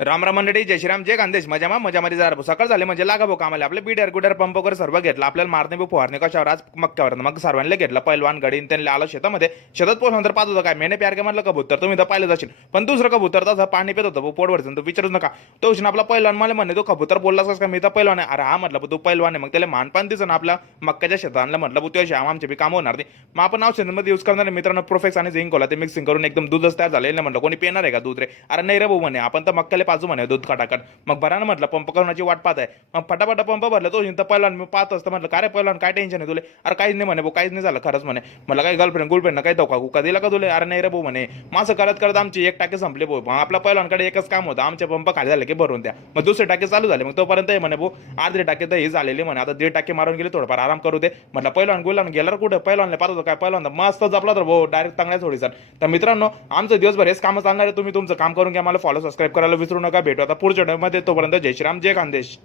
राम राम मंडळी, जय श्रीराम, जय खानदेश. मजामध्ये जरा सकाळ झाले म्हणजे लागा भाऊ कामाला. आपले बीडर गुडर पंप वगैरे सर्व घेतला. आपल्याला मारणे भाऊ फवारणी कशावर आज मक्क्यावर. मग सर्वांना घेतला पैलवान गडीन त्यांनी आला शेतामध्ये. शेतात पोहोचल्यानंतर पाहत होतं काय मैंने प्यार के म्हटलं कबूतर तुम्ही तर पाहिलं जाशील. पण दुसरं कबूतर तसं पाणी पित होतं पोटवरचं. तो विचारूच नका. तो आपला पैलवान मला म्हणे तो कबूतर बोललास कसं का मी तर पैलवान आहे. अरे हा म्हटलं तू पैलवान आहे. मग त्याला मानपान दिसं ना आपल्या मक्क्याच्या शेताला. म्हटलं तू श्याम आमचे बी काम होणार नाही. मग आपण औषधांमध्ये यूज करणार मित्रांनो प्रोफेक्स आणि झिंक होला ते मिक्सिंग करून एकदम दूधच तयार झालेलं. म्हटलं कोणी पिणार आहे का दूध रे. अरे नाही रे भाऊ म्हणे आपण तर मक्क्याला पाजू म्हणे दूध काटा. मग भरा ना म्हटलं पंप करण्याची वाट पाहत आहे. मग फटाफट पंप भरला तो तर पहिला मी पाहत असतं. म्हटलं काय रे पहिला काय टेन्शन आहे तुले. अरे काहीच नाही म्हणे भाऊ काहीच नाही झालं खरंच म्हणे. मला काही गर्लफ्रेंड काही धोका गुका दिला का तुले. अरे नाही रे भाऊ म्हणे माझं करत करत आमची एक टाके संपले भाऊ. मग आपल्या पहिल्यांकडे एकच काम होतं आमचे पंप खाली झाले की भरून द्या. मग दुसरे टाके चालू झाले. मग तोपर्यंत म्हणे भाऊ अर्धे टाके तर हे झालेले म्हणे आता 1.5 टाके मारून गेले थोडंफार आराम करू दे. म्हटलं पहिला गुलान गेला कुठं पहिला पाहतो काय पहिला मस्त जपला तर भाऊ डायरेक्ट चांगल्या थोडीसा. तर मित्रांनो आमचं दिवसभर हेच कामं चालणार आहे. तुम्ही तुमचं काम करून घ्या. मला फॉलो सबस्क्राईब करायला विसरू नका. भेटू आता पुढच्या टाइममध्ये. तोपर्यंत जय श्रीराम, जय खानदेश.